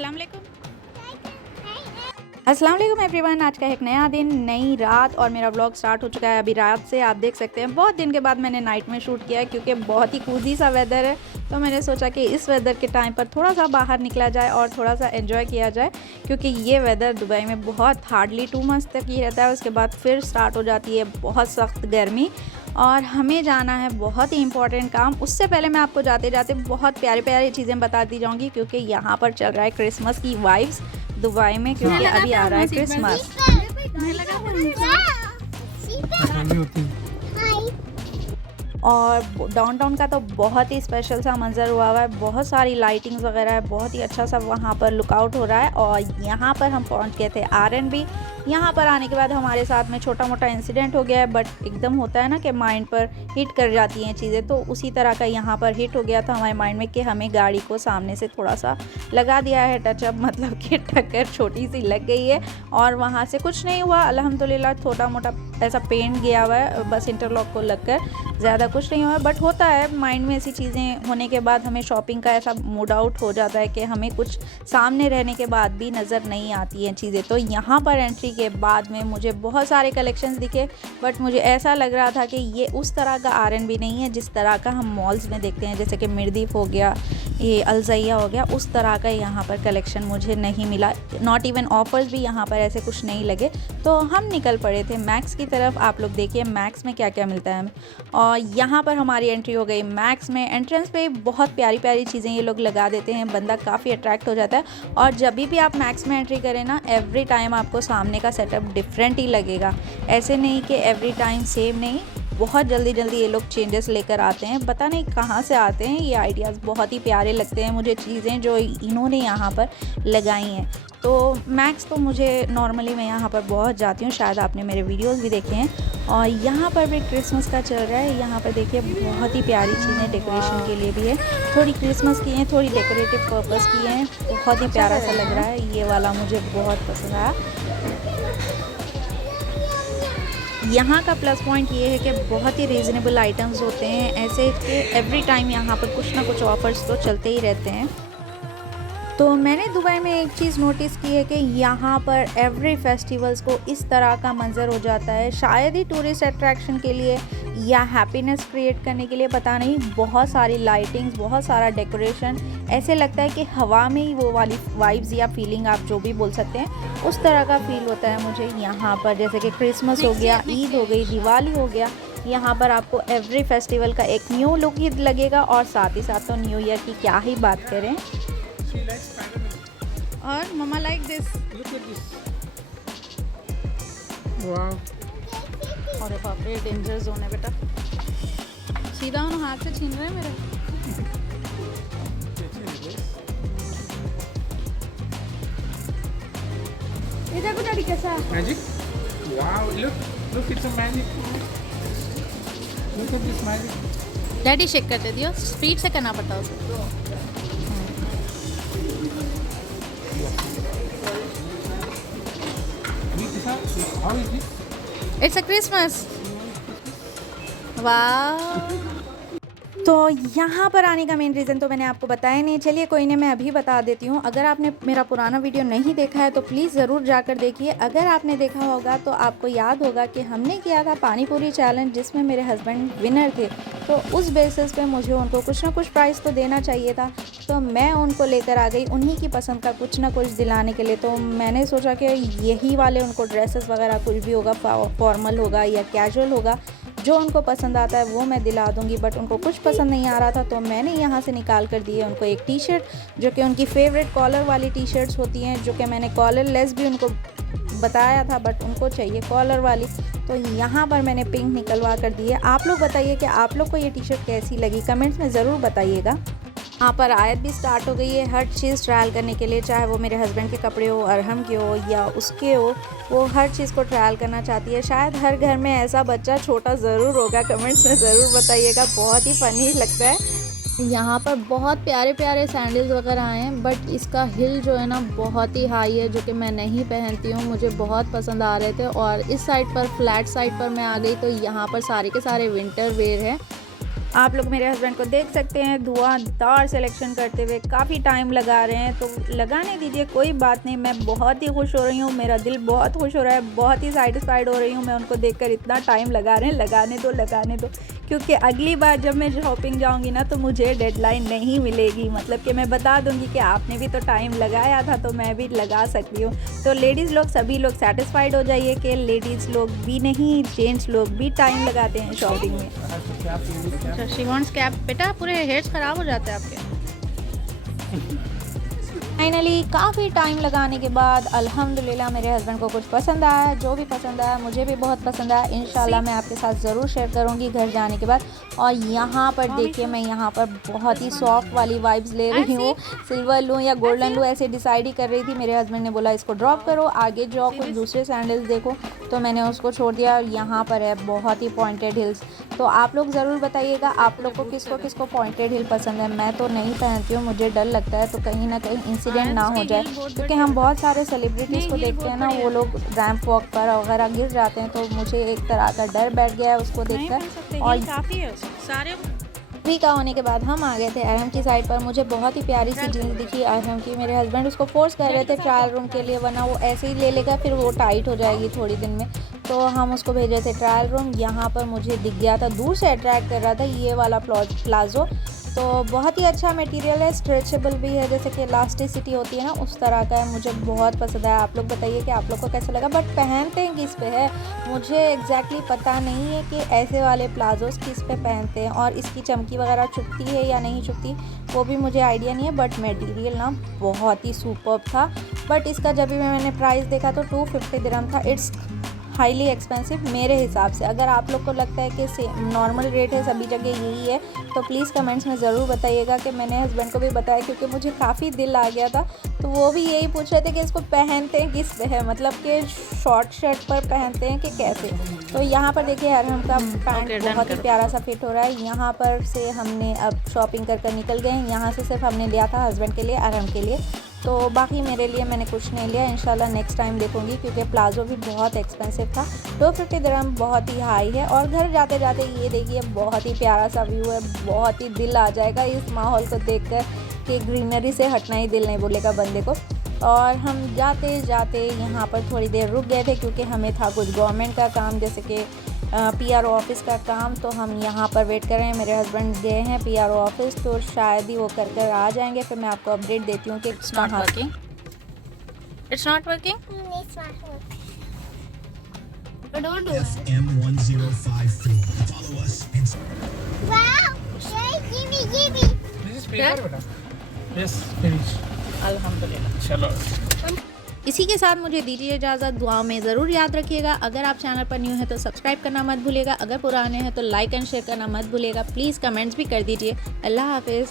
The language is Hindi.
अस्सलाम वालेकुम एवरीवन। आज का एक नया दिन, नई रात और मेरा व्लॉग स्टार्ट हो चुका है अभी रात से। आप देख सकते हैं बहुत दिन के बाद मैंने नाइट में शूट किया है क्योंकि बहुत ही कूजी सा वेदर है। तो मैंने सोचा कि इस वेदर के टाइम पर थोड़ा सा बाहर निकला जाए और थोड़ा सा एंजॉय किया जाए, क्योंकि ये वेदर दुबई में बहुत हार्डली 2 मंथ्स तक ही रहता है। उसके बाद फिर स्टार्ट हो जाती है बहुत सख्त गर्मी और हमें जाना है बहुत ही इंपॉर्टेंट काम। उससे पहले मैं आपको जाते जाते बहुत प्यारी प्यारी चीज़ें बताती जाऊंगी, क्योंकि यहाँ पर चल रहा है क्रिसमस की वाइब्स दुबई में, क्योंकि अभी आ रहा है क्रिसमस। और डाउनटाउन का तो बहुत ही स्पेशल सा मंजर हुआ है, बहुत सारी लाइटिंग्स वगैरह है, बहुत ही अच्छा सा वहाँ पर लुकआउट हो रहा है। और यहाँ पर हम पहुँच गए थे आरएनबी। यहाँ पर आने के बाद हमारे साथ में छोटा मोटा इंसिडेंट हो गया है, बट एकदम होता है ना कि माइंड पर हिट कर जाती हैं चीज़ें, तो उसी तरह का यहाँ पर हिट हो गया था हमारे माइंड में कि हमें गाड़ी को सामने से थोड़ा सा लगा दिया है टचअप, मतलब कि टक्कर छोटी सी लग गई है। और वहाँ से कुछ नहीं हुआ अल्हम्दुलिल्लाह, छोटा मोटा ऐसा पेंट गया हुआ है बस इंटरलॉक को लगकर, ज़्यादा कुछ नहीं हुआ। बट होता है माइंड में ऐसी चीज़ें होने के बाद, हमें शॉपिंग का ऐसा मूड आउट हो जाता है कि हमें कुछ सामने रहने के बाद भी नज़र नहीं आती हैं चीज़ें। तो यहाँ पर एंट्री के बाद में मुझे बहुत सारे कलेक्शंस दिखे, बट मुझे ऐसा लग रहा था कि ये उस तरह का आरएनबी नहीं है जिस तरह का हम मॉल्स में देखते हैं, जैसे कि मिर्दीफ हो गया, ये अलजैया हो गया, उस तरह का यहाँ पर कलेक्शन मुझे नहीं मिला। नॉट इवन ऑफर्स भी यहाँ पर ऐसे कुछ नहीं लगे। तो हम निकल पड़े थे मैक्स की तरफ। आप लोग देखिए मैक्स में क्या क्या मिलता है हमें। और यहाँ पर हमारी एंट्री हो गई मैक्स में। एंट्रेंस पे बहुत प्यारी प्यारी चीज़ें ये लोग लगा देते हैं, बंदा काफ़ी अट्रैक्ट हो जाता है। और जब भी आप मैक्स में एंट्री करें ना, एवरी टाइम आपको सामने का सेटअप डिफरेंट ही लगेगा। ऐसे नहीं कि एवरी टाइम सेम नहीं, बहुत जल्दी जल्दी ये लोग चेंजेस लेकर आते हैं। पता नहीं कहाँ से आते हैं ये आइडियाज़, बहुत ही प्यारे लगते हैं मुझे चीज़ें जो इन्होंने यहाँ पर लगाई हैं। तो मैक्स तो मुझे नॉर्मली मैं यहाँ पर बहुत जाती हूँ, शायद आपने मेरे वीडियोस भी देखे हैं। और यहाँ पर भी क्रिसमस का चल रहा है। यहाँ पर देखिए बहुत ही प्यारी चीज़ें डेकोरेशन के लिए भी है, थोड़ी क्रिसमस की हैं, थोड़ी डेकोरेटिव पर्पस की हैं। बहुत ही प्यारा सा लग रहा है, ये वाला मुझे बहुत पसंद आया। यहाँ का प्लस पॉइंट ये है कि बहुत ही रीज़नेबल आइटम्स होते हैं, ऐसे कि एवरी टाइम यहाँ पर कुछ ना कुछ ऑफर्स तो चलते ही रहते हैं। तो मैंने दुबई में एक चीज़ नोटिस की है कि यहाँ पर एवरी फेस्टिवल्स को इस तरह का मंजर हो जाता है, शायद ही टूरिस्ट अट्रैक्शन के लिए या हैप्पीनेस क्रिएट करने के लिए, पता नहीं। बहुत सारी लाइटिंग्स, बहुत सारा डेकोरेशन, ऐसे लगता है कि हवा में ही वो वाली वाइब्स या फीलिंग, आप जो भी बोल सकते हैं, उस तरह का फील होता है मुझे यहाँ पर। जैसे कि क्रिसमस हो गया, ईद हो गई, दिवाली हो गया, यहाँ पर आपको एवरी फेस्टिवल का एक न्यू लुक ही लगेगा। और साथ ही साथ तो न्यू ईयर की क्या ही बात करें। और मम्मा लाइक दिस, वाव, और बाप रे डेंजर जोन है बेटा, सीधा उन हाथ से छीन रहे हैं मेरे। ये देखो डैडी कैसा है, magic, wow, look it's a magic, look at this magic. Daddy shake करते दियो, स्पीड से करना पड़ता है उसे। How is this? It's a Christmas, वाह। तो यहाँ पर आने का मेन रीज़न तो मैंने आपको बताया नहीं। चलिए कोई नहीं, मैं अभी बता देती हूँ। अगर आपने मेरा पुराना वीडियो नहीं देखा है तो प्लीज़ ज़रूर जाकर देखिए। अगर आपने देखा होगा तो आपको याद होगा कि हमने किया था पानी पूरी चैलेंज, जिसमें मेरे हस्बैंड विनर थे। तो उस बेसिस पे मुझे उनको कुछ ना कुछ प्राइज़ तो देना चाहिए था, तो मैं उनको लेकर आ गई उन्हीं की पसंद का कुछ ना कुछ दिलाने के लिए। तो मैंने सोचा कि यही वाले उनको ड्रेसेस वगैरह कुछ भी होगा, फॉर्मल होगा या कैजुअल होगा, जो उनको पसंद आता है वो मैं दिला दूंगी। बट उनको कुछ पसंद नहीं आ रहा था, तो मैंने यहाँ से निकाल कर दिए उनको एक टी शर्ट, जो कि उनकी फेवरेट कॉलर वाली टी शर्ट्स होती हैं, जो कि मैंने कॉलर लेस भी उनको बताया था, बट उनको चाहिए कॉलर वाली। तो यहाँ पर मैंने पिंक निकलवा कर दी है। आप लोग बताइए कि आप लोग को ये टी शर्ट कैसी लगी, कमेंट्स में ज़रूर बताइएगा। यहाँ पर आयत भी स्टार्ट हो गई है हर चीज़ ट्रायल करने के लिए, चाहे वो मेरे हस्बैंड के कपड़े हो, अरहम के हो या उसके हो, वो हर चीज़ को ट्रायल करना चाहती है। शायद हर घर में ऐसा बच्चा छोटा ज़रूर होगा, कमेंट्स में ज़रूर बताइएगा, बहुत ही फ़नी लगता है। यहाँ पर बहुत प्यारे प्यारे सैंडल्स वगैरह आए हैं, बट इसका हिल जो है ना बहुत ही हाई है, जो कि मैं नहीं पहनती हूँ, मुझे बहुत पसंद आ रहे थे। और इस साइड पर फ्लैट साइड पर मैं आ गई, तो यहाँ पर सारे के सारे विंटर वेयर है। आप लोग मेरे हस्बैंड को देख सकते हैं धुआंधार सिलेक्शन करते हुए, काफ़ी टाइम लगा रहे हैं, तो लगाने दीजिए, कोई बात नहीं। मैं बहुत ही खुश हो रही हूँ, मेरा दिल बहुत खुश हो रहा है, बहुत ही सैटिस्फाइड हो रही हूँ मैं उनको देखकर। इतना टाइम लगा रहे हैं, लगाने दो, क्योंकि अगली बार जब मैं शॉपिंग जाऊँगी ना तो मुझे डेडलाइन नहीं मिलेगी, मतलब कि मैं बता दूँगी कि आपने भी तो टाइम लगाया था तो मैं भी लगा सकती हूँ। तो लेडीज़ लोग, सभी लोग सैटिस्फाइड हो जाइए कि लेडीज़ लोग भी नहीं, जेंट्स लोग भी टाइम लगाते हैं शॉपिंग में। अच्छा, शी वांट्स कैप। बेटा पूरे हेयर्स ख़राब हो जाते हैं आपके। फाइनली काफ़ी टाइम लगाने के बाद अल्हम्दुलिल्लाह मेरे हस्बैंड को कुछ पसंद आया। जो भी पसंद आया मुझे भी बहुत पसंद आया। इंशाल्लाह मैं आपके साथ ज़रूर शेयर करूँगी घर जाने के बाद। और यहाँ पर देखिए, मैं यहाँ पर बहुत ही सॉफ्ट वाली वाइब्स ले रही हूँ। सिल्वर लूँ या गोल्डन लूँ, ऐसे डिसाइड ही कर रही थी। मेरे हस्बैंड ने बोला इसको ड्रॉप करो, आगे जाओ कुछ दूसरे सैंडल्स देखो, तो मैंने उसको छोड़ दिया। यहाँ पर है बहुत ही पॉइंटेड हिल्स। तो आप लोग ज़रूर बताइएगा आप लोग को किसको पॉइंटेड हिल पसंद है। मैं तो नहीं पहनती हूँ, मुझे डर लगता है तो कहीं ना कहीं इंसिडेंट ना हो जाए, क्योंकि हम बहुत सारे सेलिब्रिटीज़ को देखते हैं ना, वो लोग रैंप वॉक पर वगैरह गिर जाते हैं, तो मुझे एक तरह का डर बैठ गया है उसको देखकर। और सारे भी का होने के बाद हम आ गए थे अरहम की साइड पर। मुझे बहुत ही प्यारी सी जीन्स दिखी अरहम की। मेरे हस्बैंड उसको फोर्स कर रहे थे ट्रायल रूम के लिए, वरना वो ऐसे ही ले लेगा, फिर वो टाइट हो जाएगी थोड़ी दिन में। तो हम उसको भेजे थे ट्रायल रूम। यहाँ पर मुझे दिख गया था, दूर से अट्रैक्ट कर रहा था ये वाला प्लाज़ो। तो बहुत ही अच्छा मटेरियल है, स्ट्रेचेबल भी है, जैसे कि इलास्टिसिटी होती है ना उस तरह का है। मुझे बहुत पसंद आया। आप लोग बताइए कि आप लोग को कैसा लगा। बट पहनते हैं किस पे है मुझे एग्जैक्टली पता नहीं है कि ऐसे वाले प्लाजोस किस पे पहनते हैं, और इसकी चमकी वगैरह चुभती है या नहीं चुभती वो भी मुझे आइडिया नहीं है। बट मटेरियल ना बहुत ही सुपर्ब था। बट इसका जब भी मैंने प्राइस देखा तो 250 दिरहम था। इट्स हाईली एक्सपेंसिव मेरे हिसाब से। अगर आप लोग को लगता है कि नॉर्मल रेट है सभी जगह यही है, तो प्लीज़ कमेंट्स में ज़रूर बताइएगा। कि मैंने हस्बैंड को भी बताया, क्योंकि मुझे काफ़ी दिल आ गया था, तो वो भी यही पूछ रहे थे कि इसको पहनते हैं किस पे है, मतलब कि शॉर्ट शर्ट पर पहनते हैं कि कैसे। तो यहाँ पर देखिए अरहम का पैंट बहुत ही प्यारा सा फिट हो रहा है। यहाँ पर से हमने अब शॉपिंग कर निकल गए। यहाँ से सिर्फ हमने लिया था हस्बैंड के लिए, अरहम के लिए, तो बाकी मेरे लिए मैंने कुछ नहीं लिया। इंशाल्लाह नेक्स्ट टाइम देखूंगी, क्योंकि प्लाज़ो भी बहुत एक्सपेंसिव था। 250 दिरहम बहुत ही हाई है। और घर जाते जाते ये देखिए बहुत ही प्यारा सा व्यू है, बहुत ही दिल आ जाएगा इस माहौल को देखकर कि ग्रीनरी से हटना ही दिल नहीं बोलेगा बंदे को। और हम जाते जाते यहाँ पर थोड़ी देर रुक गए थे, क्योंकि हमें था कुछ गवर्नमेंट का काम, जैसे कि PRO ऑफिस का काम। तो हम यहाँ पर वेट कर रहे हैं। मेरे हस्बैंड गए हैं PRO ऑफिस, तो शायद ही वो कर आ जाएंगे। फिर मैं आपको अपडेट देती हूँ कि It's not working. It's not working. But don't do it. FM1054. Follow us and Wow! Yay, gimme! This is paper, beta. Yes, finish. अल्हम्दुलिल्लाह। चलो। इसी के साथ मुझे दीजिए इजाज़त। दुआ में ज़रूर याद रखिएगा। अगर आप चैनल पर न्यू हैं तो सब्सक्राइब करना मत भूलिएगा। अगर पुराने हैं तो लाइक एंड शेयर करना मत भूलिएगा। प्लीज़ कमेंट्स भी कर दीजिए। अल्लाह हाफिज़।